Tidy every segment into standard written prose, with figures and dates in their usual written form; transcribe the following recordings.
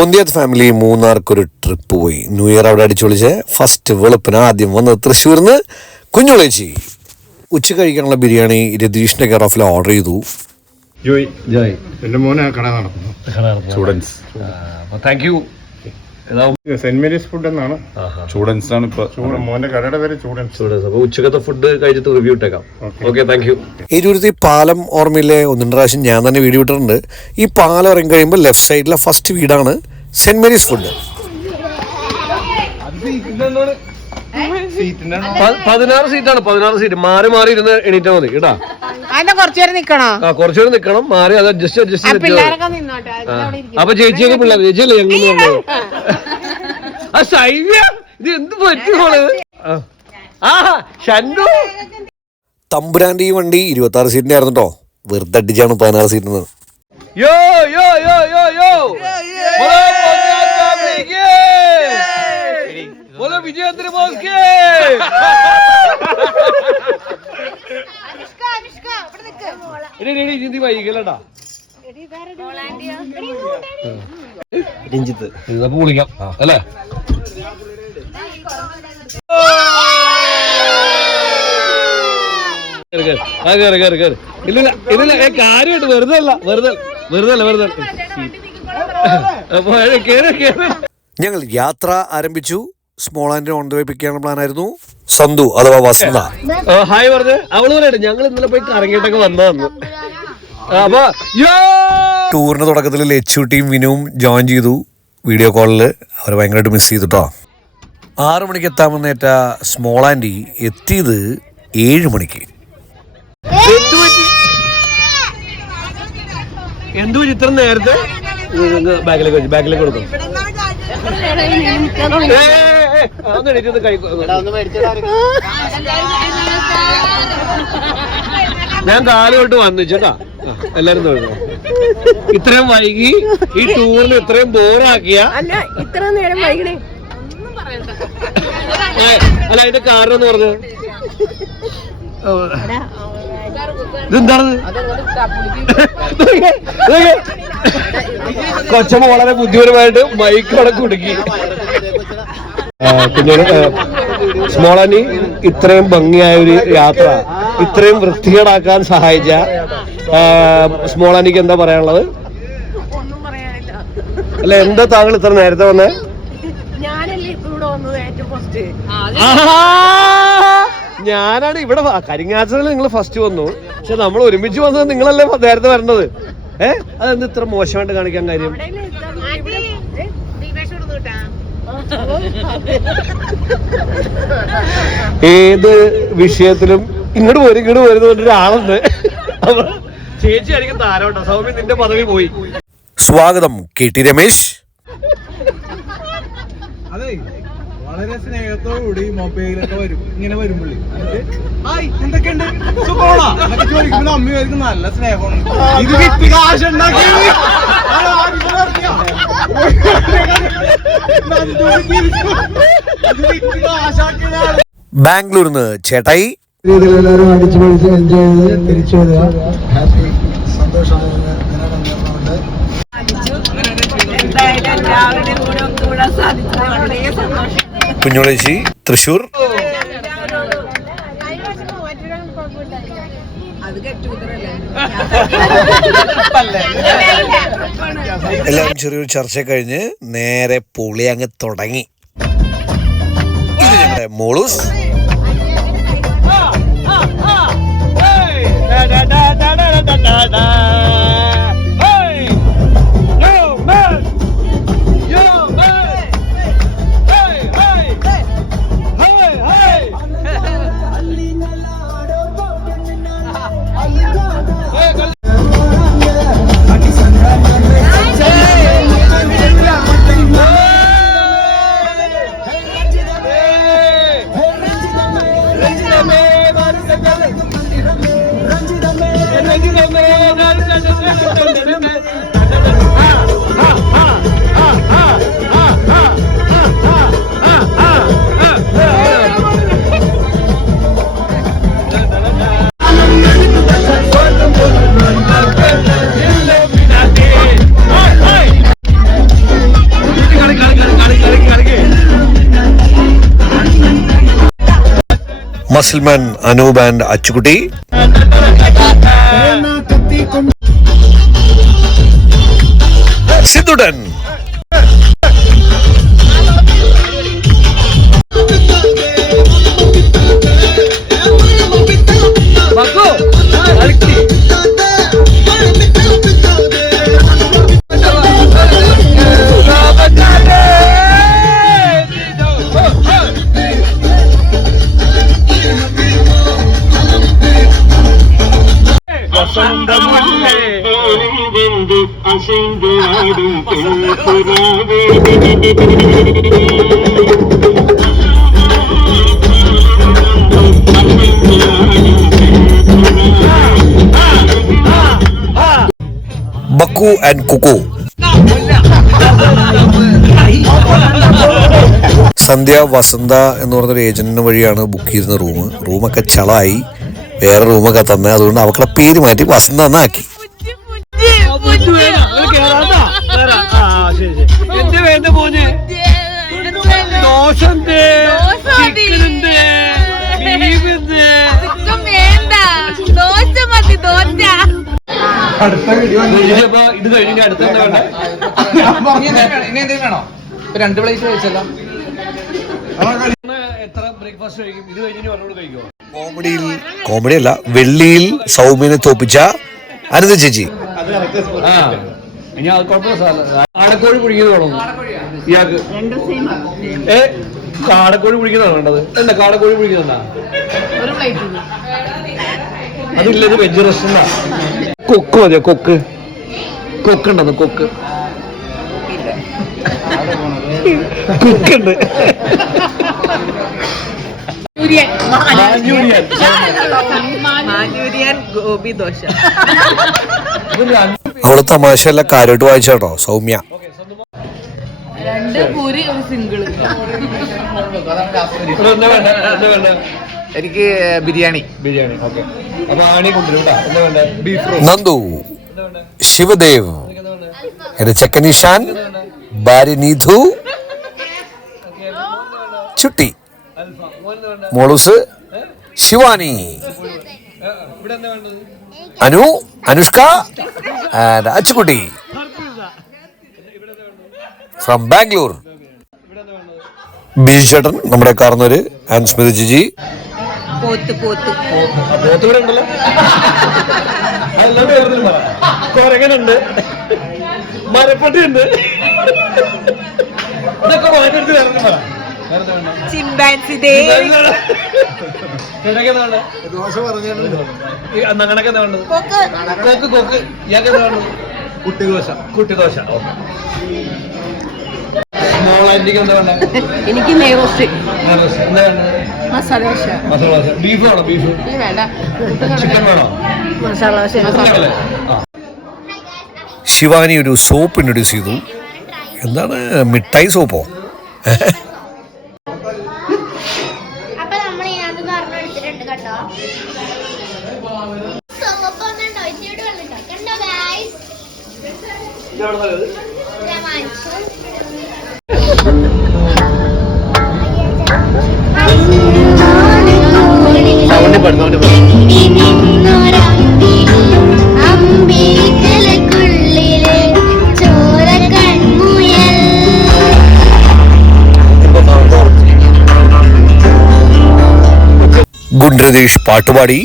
പൊന്തിയത്ത് family മൂന്നാർക്കൊരു trip പോയി. New year അവിടെ അടിച്ചു വിളിച്ച് ഫസ്റ്റ് വെളുപ്പിന് ആദ്യം വന്ന് തൃശ്ശൂരിന്ന് കുഞ്ഞുളേച്ചി. ഉച്ച കഴിക്കാനുള്ള ബിരിയാണി രതീഷിന്റെ കെയർ ഓഫിൽ ഓർഡർ ചെയ്തു. ജോയ് എന്റെ മോനെ കട നടത്തുന്നു. Students thank you. Saint Mary's food എന്നാണ്. സ്റ്റുഡൻസ് ആണ് ഇപ്പൊ മോന്റെ കടയുടെ പേര് സ്റ്റുഡൻസ്. അപ്പൊ ഉച്ചക്കത്തെ ഫുഡ് കഴിച്ചിട്ട് റിവ്യൂ ഇട്ടേക്കാം. Okay, thank you. ഏരൂരത്ത് പാലം ഓർമ്മയിലെ ഒന്നും പ്രാവശ്യം ഞാൻ തന്നെ വീഡിയോ ഇട്ടിട്ടുണ്ട്. ഈ പാലം ഇറങ്ങി കഴിയുമ്പോൾ ലെഫ്റ്റ് സൈഡിലെ ഫസ്റ്റ് വീടാണ് സെന്റ് മേരീസ് ഫുഡ്. 16 സീറ്റാണ്. 16 സീറ്റ് മാറി മാറി ഇരുന്ന് എണീറ്റാ മതി കേട്ടാ. കുറച്ചുനേരം നിക്കണം മാറി. അത് അഡ്ജസ്റ്റ് അപ്പൊ ചേച്ചിയൊക്കെ പിള്ളേർ ചേച്ചിയല്ലേ ഞങ്ങൾ ആ ശൈവ്യ ഇത് എന്ത് പറ്റുമോള്. തമ്പുരാന്റെ ഈ വണ്ടി 26 സീറ്റിന്റെ ആയിരുന്നു കേട്ടോ. വെറുതെ അടിച്ചാണ് 16 സീറ്റിന്. യോ യോ യോ യോ യോ വിജയത്തിന് വൈകലട്ടാ. രഞ്ജിത്ത് ഇതപ്പോ വിളിക്കാം അല്ലേ. ഇല്ല കാര്യമായിട്ട് വെറുതെ അല്ല. ഞങ്ങൾ യാത്ര ആരംഭിച്ചു. Small and on the way pick ചെയ്യാനുള്ള പ്ലാൻ ആയിരുന്നു. സന്തു അഥവാ വസന്ത ഹായ് പറഞ്ഞ് അവള് പറയട്ടെ ഞങ്ങൾ ഇന്നലെ പോയി കറങ്ങിയിട്ടൊക്കെ വന്നതെന്ന്. അപ്പൊ ടൂറിന്റെ തുടക്കത്തിൽ ലച്ചുട്ടിയും വിനുവും ജോയിൻ ചെയ്തു വീഡിയോ കോളിൽ. അവർ ഭയങ്കരമായിട്ട് മിസ് ചെയ്തു കേട്ടോ. 6 മണിക്ക് എത്താമെന്നേറ്റ സ്മോൾ ആൻഡി എത്തിയത് 7 മണിക്ക്. എന്തു ഇത്ര നേരത്തെ ബാക്കിലേക്ക് കൊടുക്കും. ഞാൻ കാലോട്ട് വന്നിച്ചേട്ടാ. എല്ലാരും ഇത്രയും വൈകി ഈ ടൂറിന് ഇത്രയും ബോറാക്കിയ ഇത്ര നേരം വൈകണേ അല്ല അതിന്റെ കാരണം എന്ന് പറഞ്ഞത് ഇതെന്താണ്? കൊച്ചമ്മ വളരെ ബുദ്ധിപരമായിട്ട് മൈക്ക് അവിടെ കുടുക്കി. പിന്നെ സ്മോളാനി ഇത്രയും ഭംഗിയായ ഒരു യാത്ര ഇത്രയും വൃത്തികേടാക്കാൻ സഹായിച്ച സ്മോളാനിക്ക് എന്താ പറയാനുള്ളത്? അല്ല എന്താ താങ്കൾ ഇത്ര നേരത്തെ വന്നേ? ഞാനാണ് ഇവിടെ കരിങ്ങാച്ചറിൽ നിങ്ങൾ ഫസ്റ്റ് വന്നു. പക്ഷെ നമ്മൾ ഒരുമിച്ച് വന്നത് നിങ്ങളല്ലേ നേരത്തെ വരേണ്ടത്. അതെന്ത് ഇത്ര മോശമായിട്ട് കാണിക്കാൻ കാര്യം? ഏത് വിഷയത്തിലും ഇങ്ങോട്ട് വരുന്ന ഒരാളുണ്ട്. ചേച്ചി ആയിരിക്കും താരോട്ടോ. സൗമ്യ നിന്റെ പദവി പോയി. സ്വാഗതം KT രമേശ്. അതെ വളരെ സ്നേഹത്തോടുകൂടി മൊബൈലൊക്കെ വരും. ഇങ്ങനെ വരുമ്പോഴേ എന്തൊക്കെയുണ്ട് ചോദിക്കുമ്പോൾ അമ്മ ആയിരിക്കും നല്ല സ്നേഹമാണ്. ഇത് കിട്ടി കാശുണ്ടാക്കി ബാംഗ്ലൂരിന്ന് ചേട്ടായി. എല്ലാവരും അടിച്ചു പൊളിച്ച് എൻജോയ് ചെയ്ത് തിരിച്ചു വരിക. ഹാപ്പി സന്തോഷമാണ്. കുഞ്ഞുളേച്ചി തൃശ്ശൂർ. എല്ലാവരും ചെറിയൊരു ചർച്ച കഴിഞ്ഞ് നേരെ പൊളി അങ്ങ് തുടങ്ങി. ഇത് ഞങ്ങളുടെ മോളൂസ്. Muscleman Anoop and Achukutty. സിദ്ധുടൻ. ബക്കു ആൻഡ് കുക്കു. സന്ധ്യ വസന്ത എന്ന് പറഞ്ഞൊരു ഏജന്റിന് വഴിയാണ് ബുക്ക് ചെയ്തിരുന്ന റൂമൊക്കെ ചളായി, വേറെ റൂമൊക്കെ തന്നെ. അതുകൊണ്ട് അവക്കളെ പേര് മാറ്റി വസന്ത എന്നാക്കി. ഇത് കഴിഞ്ഞ അടുത്ത വേണോ? 2 പ്ലേറ്റ് കഴിച്ചല്ലോ. എത്ര ബ്രേക്ക്ഫാസ്റ്റ് കഴിക്കും? ഇത് കഴിഞ്ഞ് പറഞ്ഞോട് കഴിക്കുമോ? കോമഡി അല്ല, വെള്ളിയിൽ സൗമ്യനെ തോപ്പിച്ച അനിത ചേച്ചി. ഇനി അത് കുഴപ്പമില്ല. കാടക്കോഴി പിടിക്കുന്നത് വേണം ഇയാൾക്ക്. കാടക്കോഴി പിടിക്കുന്നതാണ് വേണ്ടത്. എന്താ കാടക്കോഴി പിടിക്കുന്നതാ? അതില്ലത് വെജ് റെസ്റ്റോറന്റ്. കൊക്ക് മതിയോ? കൊക്കുണ്ടെന്ന് കൊക്കുണ്ട്. അവള് തമാശയല്ല, കാര്യമായിട്ട് വായിച്ചാട്ടോ സൗമ്യ. 2 പൂരി ഒരു സിംഗിൾ. എനിക്ക് ബിരിയാണി. ഓക്കെ. അപ്പൊ ആണി കൊണ്ടുവരും. ബീഫ് നന്ദു, ശിവദേവ്, എന്റെ ചെക്കൻ ഇഷാൻ, ഭാര്യ നീതു, ചുട്ടി, മോളൂസ്, ശിവാനി, അനു, അനുഷ്ക ആൻഡ് അച്ചുകുട്ടി ഫ്രം ബാംഗ്ലൂർ. ബിജു ചേട്ടൻ, നമ്മുടെ കാർന്നൂര്, ആൻഡ് സ്മിത ജിജി. കൊരങ്ങനുണ്ട്, മരപ്പട്ടിയുണ്ട്. ഇതൊക്കെ കുട്ടിദോശ. എനിക്ക് മസാല ദോശ. ബീഫ് വേണോ? ബീഫ് വേണ്ട, ചിക്കൻ വേണോ? മസാല ദോശ. ശിവാനി ഒരു സോപ്പ് ഇൻട്രൊഡ്യൂസ് ചെയ്തു. എന്താണ്, മിഠായി സോപ്പോ? അപ്പൊ നമ്മൾ ഇതിനകത്ത് പറഞ്ഞെടുത്തിട്ടുണ്ട് കേട്ടോ. സോപ്പ് ഒന്നുണ്ടോ? ഇച്ചിരി വെള്ളം കണ്ടോ ഗൈസ്? ഞാൻ വാങ്ങിച്ചു. ഗുൺരതീഷ് പാട്ടുപാടി.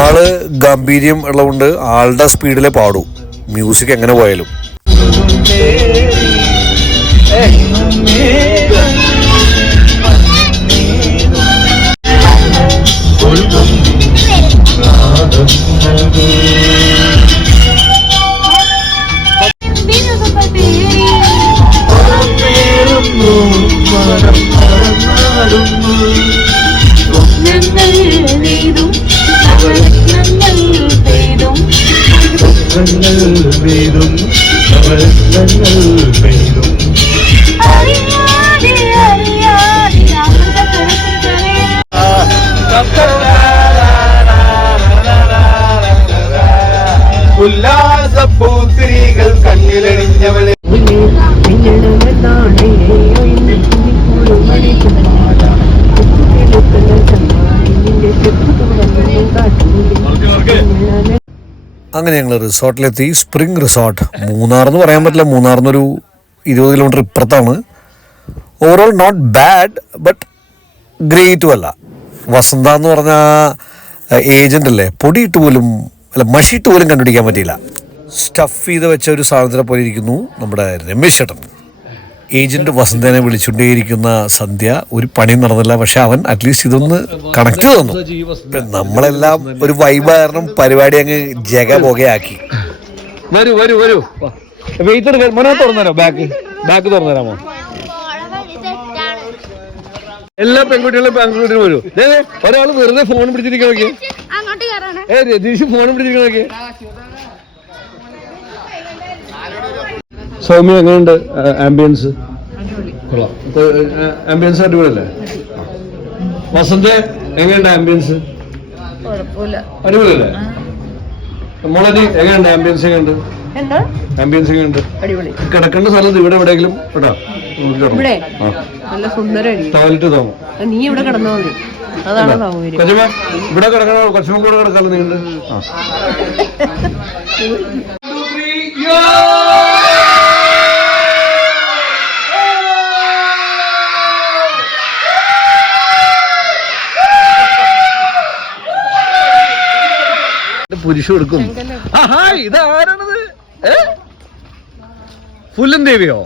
ആള് ഗാംഭീര്യം ഉള്ളതുകൊണ്ട് ആളുടെ സ്പീഡിലെ പാടൂ, മ്യൂസിക് എങ്ങനെ പോയാലും. ഉല്ലാസപ്പൂത്തിരികൾ കണ്ണിലണിഞ്ഞവളെ അങ്ങനെ ഞങ്ങൾ റിസോർട്ടിലെത്തി. Spring resort. മൂന്നാറെന്ന് പറയാൻ പറ്റില്ല, മൂന്നാറിന്നൊരു 20 കിലോമീറ്റർ ഇപ്പുറത്താണ്. ഓവറോൾ നോട്ട് ബാഡ്, ബട്ട് ഗ്രേറ്റും അല്ല. വസന്ത എന്ന് പറഞ്ഞ ഏജൻ്റ് അല്ലേ, പൊടിയിട്ട് പോലും അല്ല മഷിയിട്ട് പോലും കണ്ടുപിടിക്കാൻ പറ്റിയില്ല. സ്റ്റഫ് ചെയ്ത് വെച്ച ഒരു സാധനത്തിനെ പോലെ ഇരിക്കുന്നു നമ്മുടെ രമേശ് ചേട്ടൻ. ഏജന്റ് വസന്തനെ വിളിച്ചുകൊണ്ടേയിരിക്കുന്ന സന്ധ്യ. ഒരു പണിയും നടന്നില്ല, പക്ഷെ അവൻ അറ്റ്ലീസ്റ്റ് ഇതൊന്ന് കണക്ട് തന്നു. നമ്മളെല്ലാം ഒരു വൈബ് കാരണം പരിപാടി അങ്ങ് ജഗബോഗയാക്കി. വരൂ വരൂ വരൂ. വെയിറ്റ് മോനെ തുറന്നുതരോ, ബാക്ക് തുറന്നുതരാമോ? എല്ലാ പെൺകുട്ടികളും വരൂ. ഒരാൾ വെറുതെ ഫോൺ പിടിച്ചിരിക്കണോക്കെ. രതീഷ് ഫോൺ പിടിച്ചിരിക്കണോക്കെ. സൗമ്യ എങ്ങനെയുണ്ട് ആംബിയൻസ്? കൊള്ളാം. ആംബിയൻസ് അടിപൊളിയല്ലേ? വസന്ത എങ്ങനെയുണ്ട് ആംബിയൻസ്? അടിപൊളിയല്ലേ? മോളി എങ്ങനെയുണ്ട് ആംബിയൻസ്? എങ്ങനെയുണ്ട് ആംബിയൻസ്? എങ്ങനെയുണ്ട്? കിടക്കേണ്ട സ്ഥലത്ത് ഇവിടെ എവിടെയെങ്കിലും കേട്ടോ. ടോയ്ലറ്റ് തോന്നും. നീ ഇവിടെ കിടന്നോ മതി, അതാണ് സൗകര്യം. കൊച്ചമ്മ ഇവിടെ കിടക്കണോ? കൊച്ചമ്മ കൂടെ കിടക്കാമല്ലോ നീണ്ട്. പുരുഷ എടുക്കും. ഇതാരാണത്? പുല്ലൻ ദേവിയോ?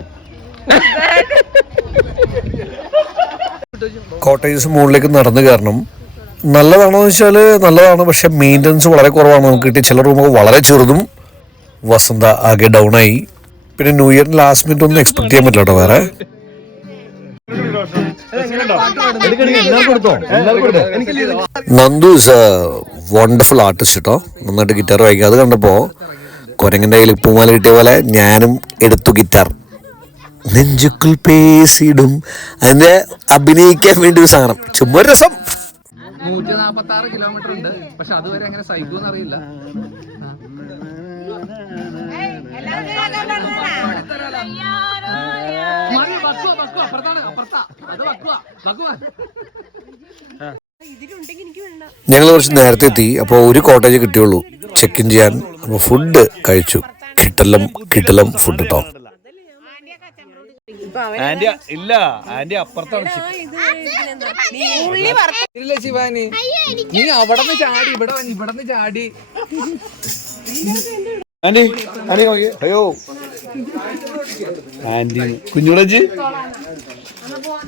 കോട്ടേജ് മുകളിലേക്ക് നടന്നു കയറണം. നല്ലതാണോ എന്ന് വെച്ചാൽ നല്ലതാണ്, പക്ഷെ മെയിൻ്റനൻസ് വളരെ കുറവാണ്. നമുക്ക് കിട്ടിയ ചില റൂമൊക്കെ വളരെ ചെറുതും. വസന്ത ആകെ ഡൗൺ ആയി. പിന്നെ ന്യൂ ഇയറിന് ലാസ്റ്റ് മിനിറ്റ് ഒന്നും എക്സ്പെക്ട് ചെയ്യാൻ പറ്റില്ല കേട്ടോ. വേറെ Nandu is A wonderful artist കേട്ടോ. നന്നായിട്ട് ഗിറ്റാർ വായിക്കും. അത് കണ്ടപ്പോൾ കുരങ്ങൻ്റെ കയ്യിൽ പൂമാല കിട്ടിയ പോലെ ഞാനും എടുത്തു ഗിറ്റാർ. നെഞ്ചുക്കൾ പേസിടും, അതിന്റെ അഭിനയിക്കാൻ വേണ്ടി ഒരു സാധനം. ചുമ്മാ രസം. 146 കിലോമീറ്റർ ഉണ്ട്, പക്ഷെ അതുവരെ എങ്ങനെ സഹിക്കുമെന്ന് അറിയില്ല. ഞങ്ങൾ കുറച്ച് നേരത്തെ എത്തി. അപ്പോൾ ഒരു കോട്ടേജ് കിട്ടിയുള്ളൂ ചെക്ക് ഇൻ ചെയ്യാൻ. അപ്പോൾ ഫുഡ് കഴിച്ചു. കിട്ടലം ഫുഡ് കേട്ടോ. ഇല്ല ആന്റി അപ്പുറത്താണ്. ഇല്ല ശിവാനി, നീ അവിടെന്ന് ചാടി ഇവിടെന്ന് ചാടി. ആന്റി അയ്യോ ആന്റി കുഞ്ഞുളജ്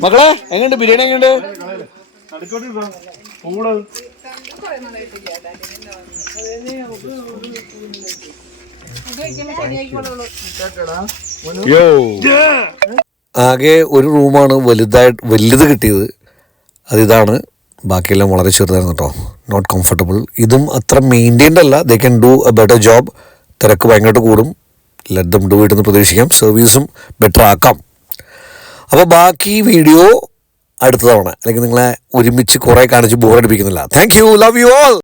മക്കളെ എങ്ങനെയുണ്ട്? ബിരിയാണി എങ്ങനെയുണ്ട്? ആകെ ഒരു റൂമാണ് വലുത് കിട്ടിയത്. അതിതാണ്. ബാക്കിയെല്ലാം വളരെ ചെറുതായിരുന്നു കേട്ടോ. Not comfortable. ഇതും അത്ര മെയിൻറ്റെയിൻഡ് അല്ല. They can do a better job. തിരക്ക് ഭയങ്കരമായിട്ട് കൂടും. ലെറ്റ് ദം ഡു ഇറ്റ് എന്ന് പ്രതീക്ഷിക്കാം. സർവീസും ബെറ്റർ ആക്കാം. അപ്പോൾ ബാക്കി വീഡിയോ അടുത്ത തവണ, അല്ലെങ്കിൽ നിങ്ങളെ ഒരുമിച്ച് കുറേ കാണിച്ച് ബോറടിപ്പിക്കുന്നില്ല. Thank you, love you all.